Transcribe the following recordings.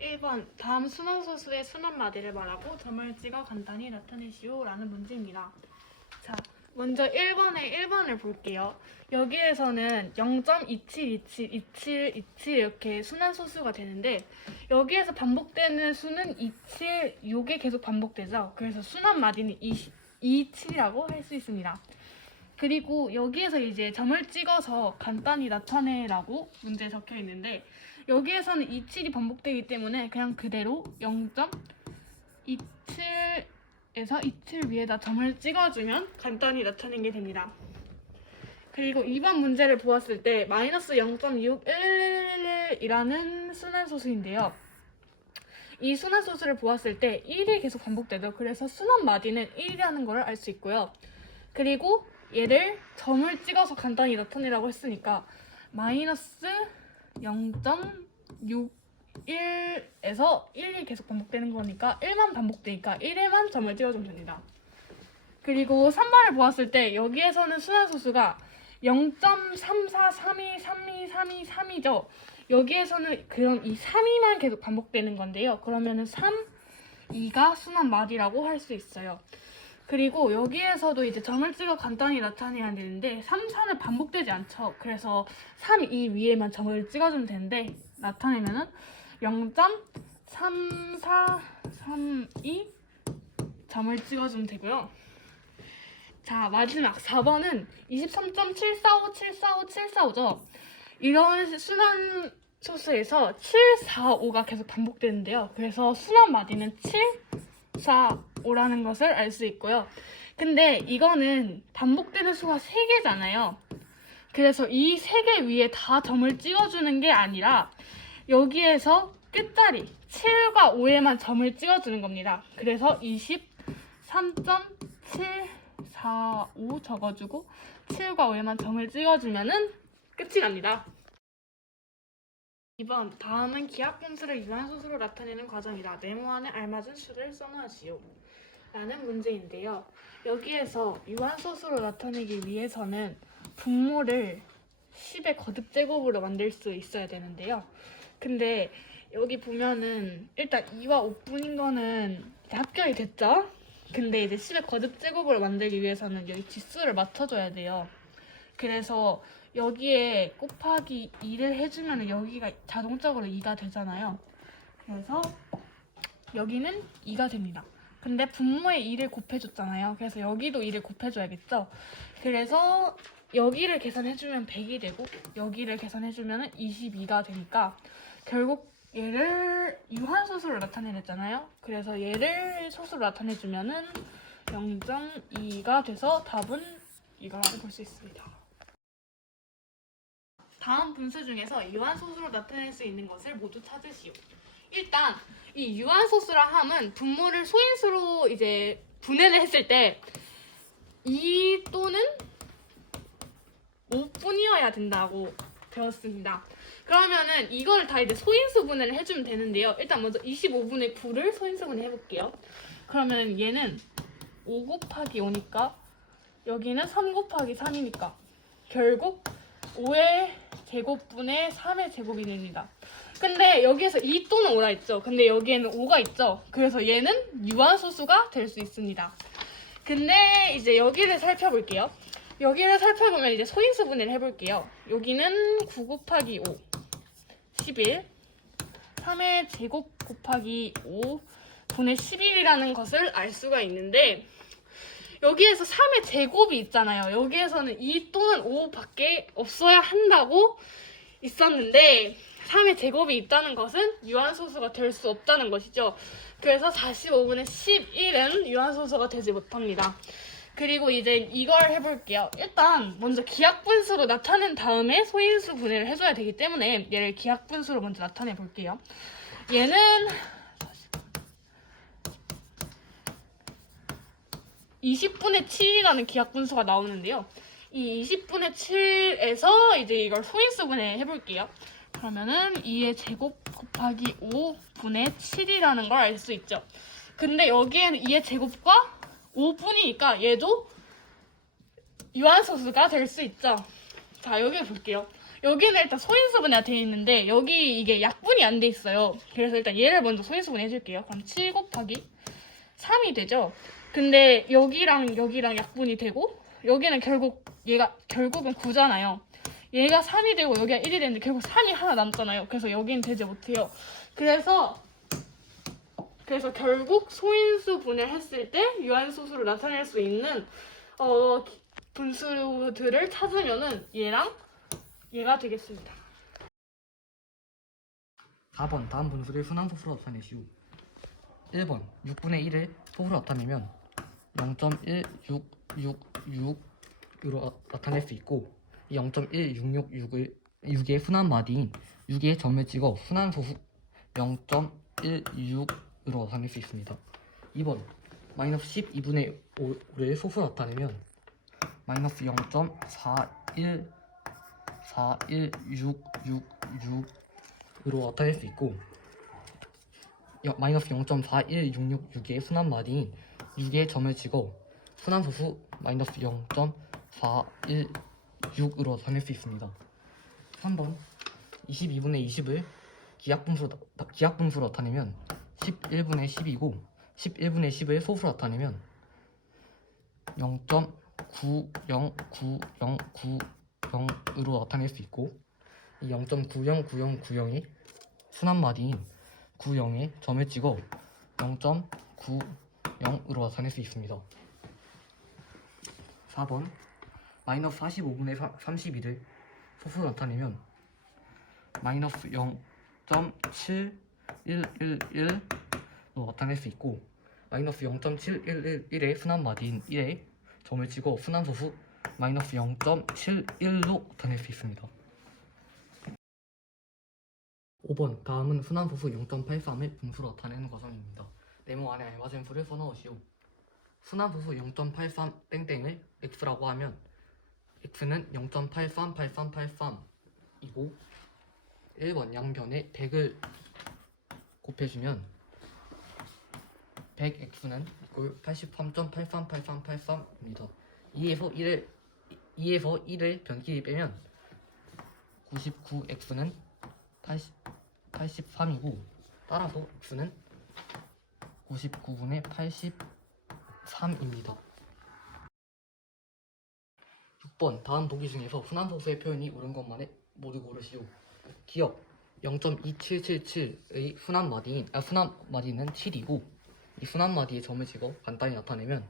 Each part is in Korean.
1번 다음 순환소수의 순환마디를 말하고 점을 찍어 간단히 나타내시오 라는 문제입니다. 자, 먼저 1번을 볼게요. 여기에서는 0.2727, 27, 27 이렇게 순환소수가 되는데 여기에서 반복되는 수는 27, 요게 계속 반복되죠. 그래서 순환마디는 27이라고 할 수 있습니다. 그리고 여기에서 이제 점을 찍어서 간단히 나타내라고 문제에 적혀 있는데 여기에서는 27이 반복되기 때문에 그냥 그대로 0.27에서 27 위에다 점을 찍어주면 간단히 나타내게 됩니다. 그리고 2번 문제를 보았을 때 마이너스 0.61111이라는 순환소수인데요. 이 순환소수를 보았을 때 1이 계속 반복되죠. 그래서 순환마디는 1이라는 걸 알 수 있고요. 그리고 얘를 점을 찍어서 간단히 나타내라고 했으니까 마이너스 0.61에서 1이 계속 반복되는 거니까 1만 반복되니까 1에만 점을 찍어주면 됩니다. 그리고 3번을 보았을 때 여기에서는 순환소수가 0.3432323232죠. 여기에서는 그럼 이 3이만 계속 반복되는 건데요. 그러면은 3, 2가 순환마디라고 할 수 있어요. 그리고 여기에서도 이제 점을 찍어 간단히 나타내야 되는데 3, 4는 반복되지 않죠. 그래서 3, 2 위에만 점을 찍어주면 되는데 나타내면은 0.3432 점을 찍어주면 되고요. 자, 마지막 4번은 23.745745 이런 순환 소수에서 745가 계속 반복되는데요. 그래서 순환 마디는 745라는 것을 알 수 있고요. 근데 이거는 반복되는 수가 3개잖아요. 그래서 이 3개 위에 다 점을 찍어주는 게 아니라 여기에서 끝자리 7과 5에만 점을 찍어주는 겁니다. 그래서 23.745 적어주고 7과 5에만 점을 찍어주면은 끝이 납니다. 2번 다음은 기하분수를 유한소수로 나타내는 과정이다. 네모안에 알맞은 수를 써놓으시오 라는 문제인데요. 여기에서 유한소수로 나타내기 위해서는 분모를 10의 거듭제곱으로 만들 수 있어야 되는데요. 근데 여기 보면은 일단 2와 5뿐인 거는 이제 합격이 됐죠? 근데 이제 10의 거듭제곱으로 만들기 위해서는 여기 지수를 맞춰줘야 돼요. 그래서 여기에 곱하기 2를 해주면 여기가 자동적으로 2가 되잖아요. 그래서 여기는 2가 됩니다. 근데 분모에 2를 곱해줬잖아요. 그래서 여기도 2를 곱해줘야겠죠. 그래서 여기를 계산해주면 100이 되고 여기를 계산해주면 22가 되니까 결국 얘를 유한소수로 나타내냈잖아요. 그래서 얘를 소수로 나타내주면 0.2가 돼서 답은 이거라고 볼 수 있습니다. 다음 분수 중에서 유한소수로 나타낼 수 있는 것을 모두 찾으시오. 일단 이 유한소수라 함은 분모를 소인수로 이제 분해를 했을 때 2 또는 5뿐이어야 된다고 배웠습니다. 그러면은 이걸 다 이제 소인수 분해를 해주면 되는데요. 일단 먼저 25분의 9를 소인수 분해 해볼게요. 그러면 얘는 5 곱하기 5니까 여기는 3 곱하기 3이니까 결국 5의 제곱분의 3의 제곱이 됩니다. 근데 여기에서 2 또는 5라 했죠. 근데 여기에는 5가 있죠. 그래서 얘는 유한소수가 될 수 있습니다. 근데 이제 여기를 살펴볼게요. 여기를 살펴보면 이제 소인수 분해를 해볼게요. 여기는 9 곱하기 5, 11, 3의 제곱 곱하기 5 분의 11이라는 것을 알 수가 있는데 여기에서 3의 제곱이 있잖아요. 여기에서는 2 또는 5밖에 없어야 한다고 있었는데 3의 제곱이 있다는 것은 유한소수가 될 수 없다는 것이죠. 그래서 45분의 11은 유한소수가 되지 못합니다. 그리고 이제 이걸 해볼게요. 일단 먼저 기하분수로 나타낸 다음에 소인수 분해를 해줘야 되기 때문에 얘를 기하분수로 먼저 나타내 볼게요. 얘는 20분의 7이라는 기하분수가 나오는데요. 이 20분의 7에서 이제 이걸 소인수 분해 해볼게요. 그러면은 2의 제곱 곱하기 5분의 7이라는 걸 알 수 있죠. 근데 여기에는 2의 제곱과 5분이니까 얘도 유한소수가 될 수 있죠. 자, 여기 볼게요. 여기는 일단 소인수분해가 되어 있는데 여기 이게 약분이 안 돼 있어요. 그래서 일단 얘를 먼저 소인수분해 해줄게요. 그럼 7 곱하기 3이 되죠. 근데 여기랑 여기랑 약분이 되고 여기는 결국 얘가 결국은 9잖아요. 얘가 3이 되고 여기가 1이 되는데 결국 3이 하나 남잖아요. 그래서 여기는 되지 못해요. 그래서 결국 소인수 분해했을 때 유한소수를 나타낼 수 있는 분수들을 찾으면은 얘랑 얘가 되겠습니다. 4번 다음 분수를 순환소수로 나타내시오. 1번 6분의 1을 소수로 나타내면 0.1666으로 나타낼 수 있고 이 0.1666의 순환마디인 6의 점을 찍어 순환소수 0.166으로 나타낼 수 있습니다. 2번 마이너스 12분의 5를 소수로 나타내면 마이너스 0.4141666으로 나타낼 수 있고 마이너스 0.41666의 순환마디인 6의 점을 찍어 순환소수 마이너스 0.416으로 나타낼 수 있습니다. 3번 22분의 20을 기하분수로 나타내면 11분의 10이고 11분의 10을 소수로 나타내면 0.9090990으로 나타낼 수 있고 이 0.90909이 순환마디인 90에 점을 찍어 0.90으로 나타낼 수 있습니다. 4번 마이너스 45분의 31을 소수로 나타내면 마이너스 0.7111로 나타낼 수 있고 마이너스 0.7111의 순환마디인 1에 점을 찍어 순환소수 마이너스 0.71로 나타낼 수 있습니다. 5번 다음은 순환소수 0.83을 분수로 나타내는 과정입니다. 네모 안에 알맞은 수를 써넣으시오. 순환소수 0.83 땡땡을 x라고 하면 x는 0.838383이고 1번 양변에 100을 곱해주면 100x는 83.838383입니다. 2에서 1을 변끼리 빼면 99x는 83이고 따라서 x는 99분의 83입니다. 6번 다음 보기 중에서 순환소수의 표현이 옳은 것만을 모두 고르시오. 기억 0.2777의 순환마디는 7이고 이 순환마디에 점을 찍어 간단히 나타내면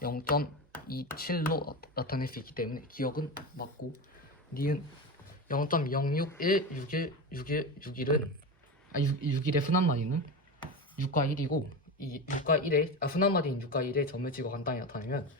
0.27로 나타낼 수 있기 때문에 기억은 맞고 니은 0.06161616은 6일의 순환마디는 6과 1이고 이 6과 1의 순환마디인 6과 1의 점을 찍어 간단히 나타내면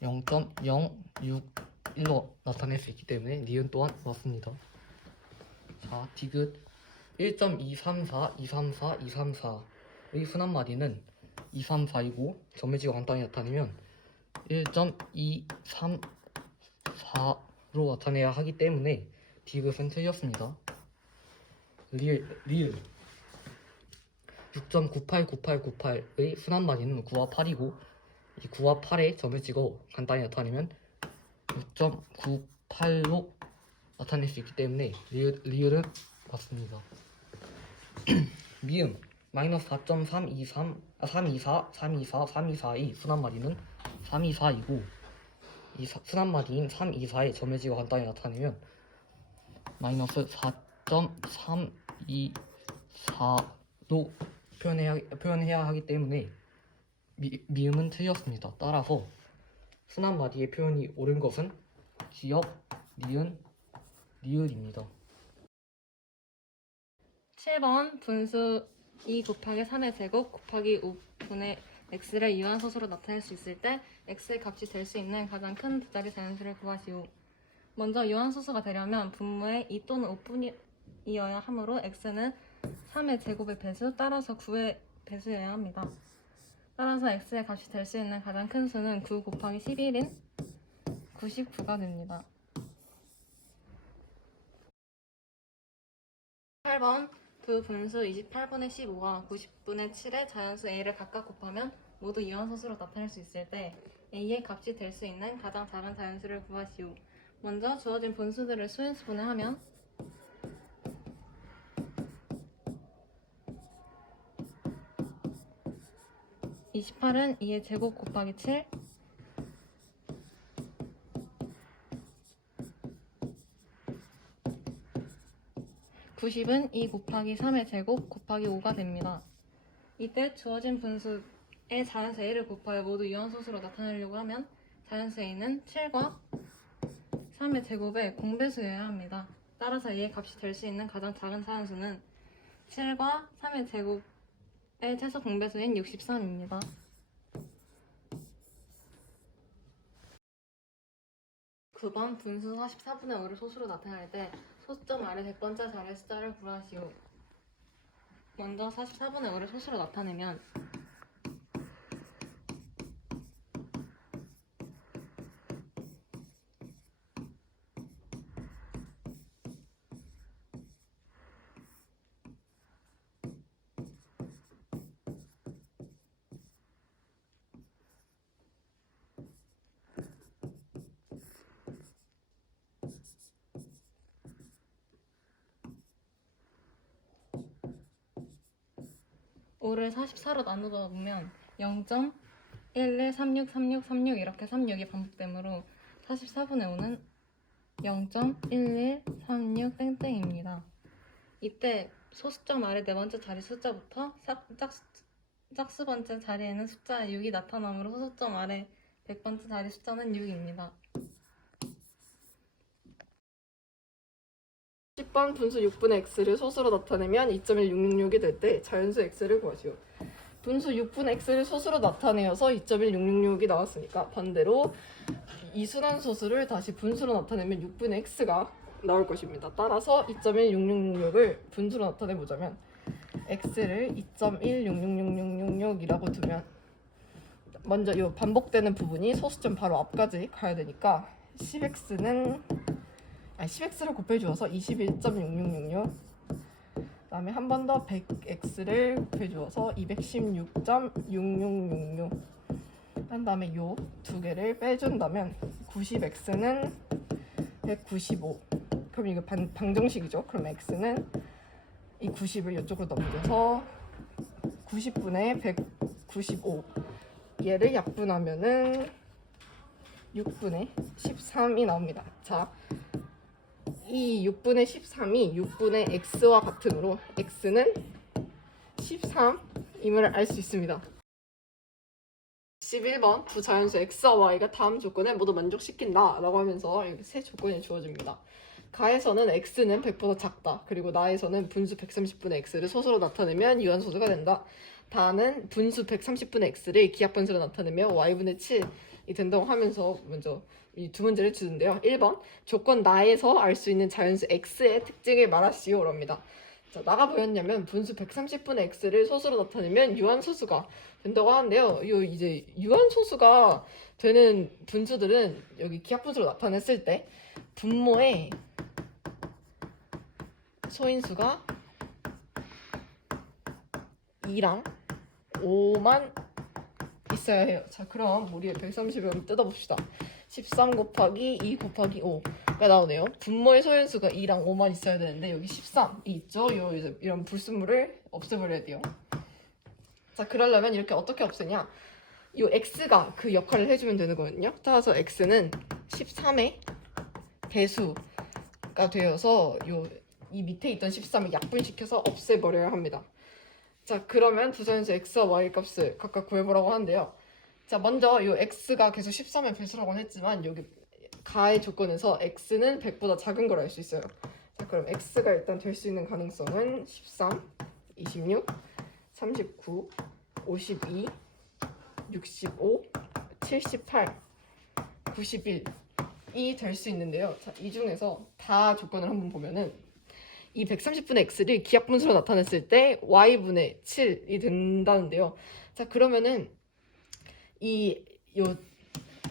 0.061로 나타낼 수 있기 때문에 니은 또한 맞습니다. 자, 디귿 1.234234의 순환마디는 234이고 점을 찍어 간단히 나타내면 1.234로 나타내야 하기 때문에 디귿은 틀렸습니다. 리을 6.989898의 순환마디는 9와 8이고 이 9와 8에 점을 찍어 간단히 나타내면 6.98로 나타낼 수 있기 때문에 리을은 맞습니다. 미음 마이너스 4.324의 순환마디는 324이고 이 순환마디인 324에 점을 찍어 간단히 나타내면 마이너스 4.324로 표현해야 하기 때문에 미음은 틀렸습니다. 따라서 순환마디의 표현이 옳은 것은 기역, 니은, 리을입니다. 7번 분수 2 곱하기 3의 제곱 곱하기 5분의 x를 유한소수로 나타낼 수 있을 때 x의 값이 될 수 있는 가장 큰 두 자리 자연수를 구하시오. 먼저 유한소수가 되려면 분모에 2 또는 5분이어야 하므로 x는 3의 제곱의 배수 따라서 9의 배수여야 합니다. 따라서 x의 값이 될 수 있는 가장 큰 수는 9 곱하기 11인 99가 됩니다. 8번 두 분수 28분의 15와 90분의 7의 자연수 a를 각각 곱하면 모두 유한소수로 나타낼 수 있을 때 a의 값이 될 수 있는 가장 작은 자연수를 구하시오. 먼저 주어진 분수들을 수인수 분해하면 28은 2의 제곱 곱하기 7, 90은 2 곱하기 3의 제곱 곱하기 5가 됩니다. 이때 주어진 분수의 자연수 a를 곱하여 모두 유한소수로 나타내려고 하면 자연수 a는 7과 3의 제곱의 공배수여야 합니다. 따라서 a의 값이 될 수 있는 가장 작은 자연수는 7과 3의 제곱의 최소 공배수인 63입니다. (9번) 분수 44분의 5를 소수로 나타낼 때 소수점 아래 100번째 자리의 숫자를 구하시오. 먼저 44분의 5를 소수로 나타내면 (5) 를 44로 나누다 보면 0.11363636 이렇게 36이 반복되므로 44분의 5는 0.1136 땡땡입니다. 이때 소수점 아래 네 번째 자리 숫자부터 짝수 번째 자리에는 숫자 6이 나타나므로 소수점 아래 100번째 자리 숫자는 6입니다. 10번 분수 6분의 x를 소수로 나타내면 2.1666이 될 때 자연수 x를 구하시오. 분수 6분의 x를 소수로 나타내어서 2.1666이 나왔으니까 반대로 이 순환소수를 다시 분수로 나타내면 6분의 x가 나올 것입니다. 따라서 2.1666을 분수로 나타내보자면 x를 2.166666이라고 두면 먼저 이 반복되는 부분이 소수점 바로 앞까지 가야 되니까 10x를 곱해주어서 21.6666 그다음에 한 번 더 100x를 곱해주어서 216.6666 한 다음에 요 두 개를 빼준다면 90x는 195 그럼 이거 방정식이죠. 그럼 x는 이 90을 이쪽으로 넘겨서 90분의 195 얘를 약분하면은 6분의 13이 나옵니다. 자, 이 6분의 13이 6분의 x와 같으므로 x는 13임을 알 수 있습니다. 11번 부자연수 x와 y가 다음 조건을 모두 만족시킨다 라고 하면서 이렇게 세 조건이 주어집니다. 가에서는 x는 100보다 작다. 그리고 나에서는 분수 130분의 x를 소수로 나타내면 유한소수가 된다. 다는 분수 130분의 x를 기하분수로 나타내면 y분의 7이 된다고 하면서 먼저 이 두 문제를 주는데요. 1번 조건 나에서 알 수 있는 자연수 x의 특징을 말하시오랍니다. 자, 나가 뭐였냐면 분수 130분의 x를 소수로 나타내면 유한소수가 된다고 하는데요. 이제 유한소수가 되는 분수들은 여기 기하분수로 나타냈을 때 분모의 소인수가 2랑 5만 있어야 해요. 자, 그럼 우리 130을 한번 뜯어봅시다. 13 곱하기 2 곱하기 5가 나오네요. 분모의 소인수가 2랑 5만 있어야 되는데 여기 13이 있죠. 이제 이런 불순물을 없애버려야 돼요. 자, 그러려면 이렇게 어떻게 없애냐? 이 x가 그 역할을 해주면 되는 거거든요. 따라서 x는 13의 배수가 되어서 이 밑에 있던 13을 약분시켜서 없애버려야 합니다. 자, 그러면 부자연수 x와 y 값을 각각 구해보라고 하는데요. 자, 먼저 이 x가 계속 13의 배수라고 했지만 여기 가의 조건에서 x는 100보다 작은 걸 알 수 있어요. 자, 그럼 x가 일단 될 수 있는 가능성은 13, 26, 39, 52, 65, 78, 91이 될 수 있는데요. 자, 이 중에서 다 조건을 한번 보면은 이 130분의 x를 기하분수로 나타냈을 때 y분의 7이 된다는데요. 자, 그러면은 요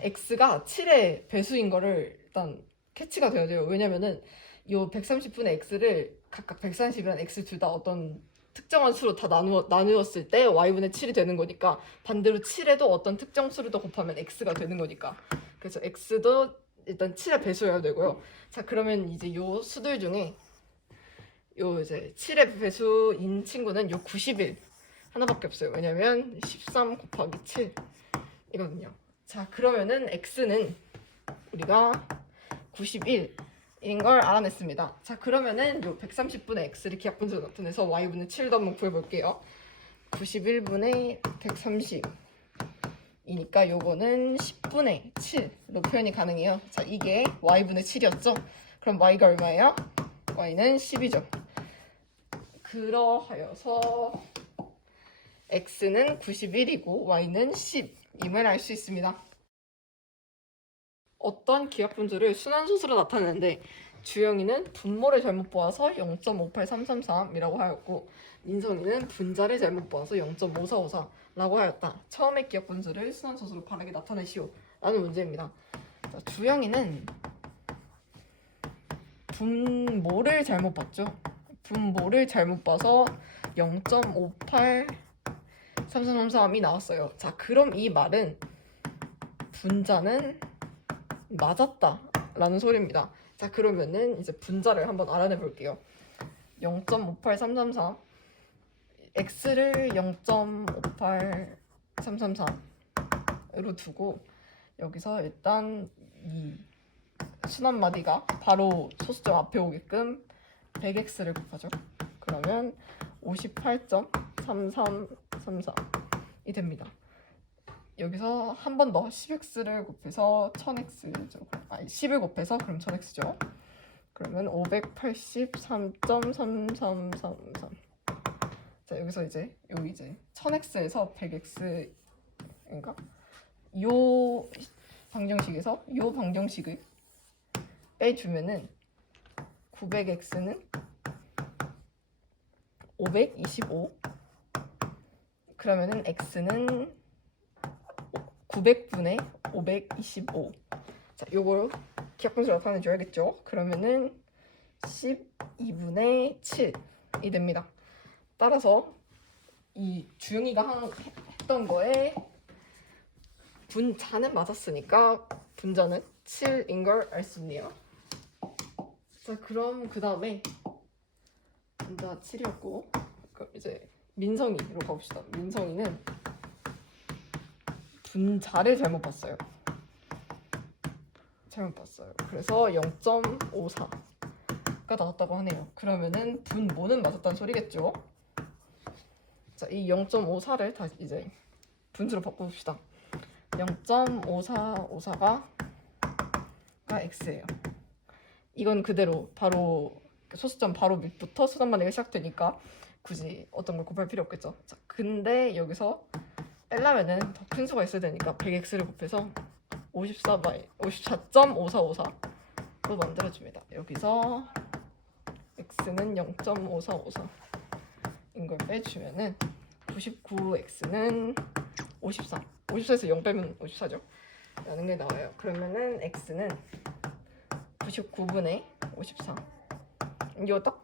x가 7의 배수인 거를 일단 캐치가 돼야 돼요. 왜냐면은 요 130분의 x를 각각 130이랑 x 둘 다 어떤 특정한 수로 다 나누었을 때 y분의 7이 되는 거니까 반대로 7에도 어떤 특정 수를 더 곱하면 x가 되는 거니까 그래서 x도 일단 7의 배수여야 되고요. 자, 그러면 이제 요 수들 중에 요 이제 7의 배수인 친구는 요 90일 하나밖에 없어요. 왜냐면 13 곱하기 7이거든요. 자, 그러면은 x는 우리가 91인 걸 알아냈습니다. 자, 그러면은 요 130분의 x를 기하분수로 나타내서 y분의 7도 한번 구해볼게요. 91분의 130이니까 요거는 10분의 7로 표현이 가능해요. 자, 이게 y분의 7이었죠? 그럼 y가 얼마예요? y는 10이죠. 그러하여서 x는 91이고 y는 10임을 알 수 있습니다. 어떤 기하분수를 순환소수로 나타내는데 주영이는 분모를 잘못 보아서 0.58333이라고 하였고 민성이는 분자를 잘못 보아서 0.5454라고 하였다. 처음에 기하분수를 순환소수로 바르게 나타내시오 라는 문제입니다. 자, 주영이는 분모를 잘못 봤죠. 분모를 잘못 봐서 0.583333이 나왔어요. 자, 그럼 이 말은 분자는 맞았다 라는 소리입니다. 자, 그러면은 이제 분자를 한번 알아내 볼게요. 0.58333 x를 0.58333으로 두고 여기서 일단 이 순환마디가 바로 소수점 앞에 오게끔 100x를 곱하죠. 그러면 58.3333이 됩니다. 여기서 한 번 더 10x를 곱해서 1000x죠. 아니 10을 곱해서 그럼 1000x죠. 그러면 583.33333. 자, 여기서 이제 1000x에서 100x인가? 요 방정식에서 요 방정식을 빼주면은 900x는 525. 그러면은 x는 900분의 525. 자, 요걸 기하분수로 나타내줘야겠죠. 그러면은 12분의 7이 됩니다. 따라서 이 주영이가 했던 거에 분자는 맞았으니까 분자는 7인 걸 알 수 있네요. 자, 그럼 그 다음에 분자 7이었고 그럼 이제 민성이로 가봅시다. 민성이는 분자를 잘못 봤어요. 그래서 0.54가 나왔다고 하네요. 그러면은 분모는 맞았다는 소리겠죠. 자, 이 0.54를 다시 이제 분수로 바꿔봅시다. 0.5454가 x예요. 이건 그대로 바로 소수점 바로 밑부터 수단만리가 시작되니까 굳이 어떤 걸 곱할 필요 없겠죠. 자, 근데 여기서 빼려면은 더 큰 수가 있어야 되니까 100x를 곱해서 54.5454로 만들어줍니다. 여기서 x는 0.5454인 걸 빼주면은 99x는 54. 54에서 0 빼면 54죠. 라는 게 나와요. 그러면은 x는 99분의 54. 이거 딱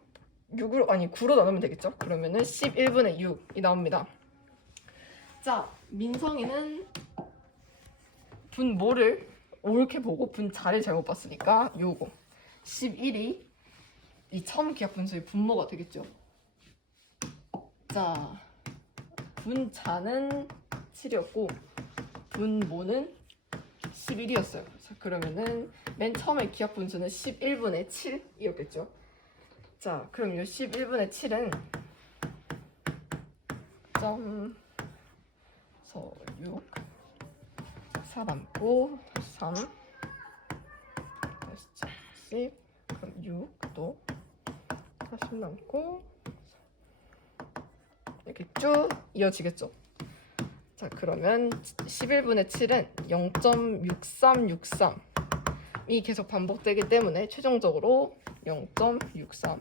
6으로 아니 9로 나누면 되겠죠? 그러면은 11분의 6이 나옵니다. 자, 민성이는 분모를 옳게 보고 분자를 잘못 봤으니까 요거 11이 이 처음 기하분수의 분모가 되겠죠. 자, 분자는 7이었고 분모는 11이었어요. 자, 그러면은 맨 처음에 기하분수는 11분의 7이었겠죠. 자, 그럼 이 11분의 7은 6 4 남고 3 10 그럼 6도 40 남고 이렇게 쭉 이어지겠죠. 자, 그러면 11분의 7은 0.6363이 계속 반복되기 때문에 최종적으로 0.63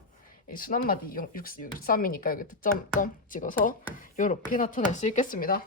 이 순환마디 63이니까 여기 점 찍어서 이렇게 나타낼 수 있겠습니다.